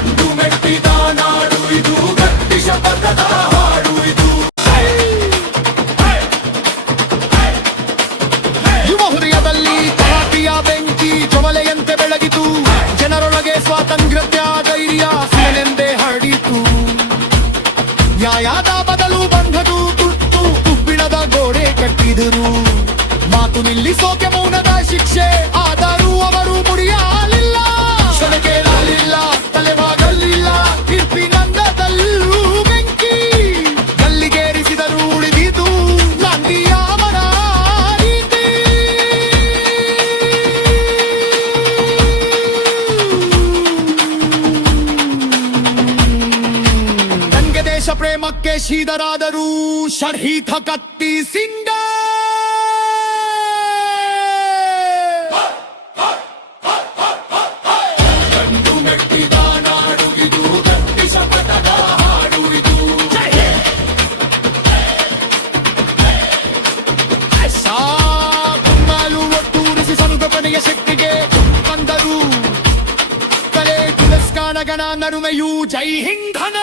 ಕಂಡು ಮೆಟ್ಟಿದ ನಾಡು ಇದು, ಗಟ್ಟಿ ಶಪಥದ ಹಾಡು ಇದು. ಯುವ ಹೃದಯದಲ್ಲಿ ತರಾಟಿಯ ಬೆಂಕಿ ಜ್ವಲೆಯಂತೆ ಬೆಳಗಿತು, ಜನರೊಳಗೆ ಸ್ವಾತಂತ್ರ್ಯ ಧೈರ್ಯ ಸೇನೆಂದೇ ಹರಡಿತು. ನ್ಯಾಯದ ಬದಲು ಬಂಧದು ತುತ್ತು ಉಬ್ಬಿಣದ ಗೋಡೆ ಕಟ್ಟಿದರು. ಮಾತು ನಿಲ್ಲಿಸೋಕೆ ಮೌನದ ಶಿಕ್ಷೆ ಆದರೂ ಅವರು ಮುಡಿಯಲಿಲ್ಲ. ಕ್ಷಣ ಕೇಳಲಿಲ್ಲ, ತಲೆಬಾಗಲಿಲ್ಲ, ತೀರ್ಪಿನಂದದಲ್ಲೂ ಬೆಂಕಿ ಗಲ್ಲಿಗೇರಿಸಿದರು. ಉಳಿದಿತು ಗಾಂಧಿಯ ಮನ ರೀತಿ. ನನ್ಗೆ ದೇಶ ಪ್ರೇಮಕ್ಕೆ ಶೀದರಾದರೂ ಶರ್ಹೀಥ ಕತ್ತಿ ಸಿಂಗ. ಕಂಡು ಮೆಟ್ಟಿದ ನಾಡು ಇದು, ಗಟ್ಟಿ ಶಪಥದ ಹಾಡು ಇದು. ಕುಂಬಾಲು ಒಟ್ಟೂರಿಸಿ ಸಂಘಟನೆಯ ಶಕ್ತಿಗೆ ಬಂದರು. ಕಲೆ ತಿರಸ್ಕಾರ ಗಣ ನರುಮೆಯೂ ಜೈ ಹಿಂದ್ ಘನ.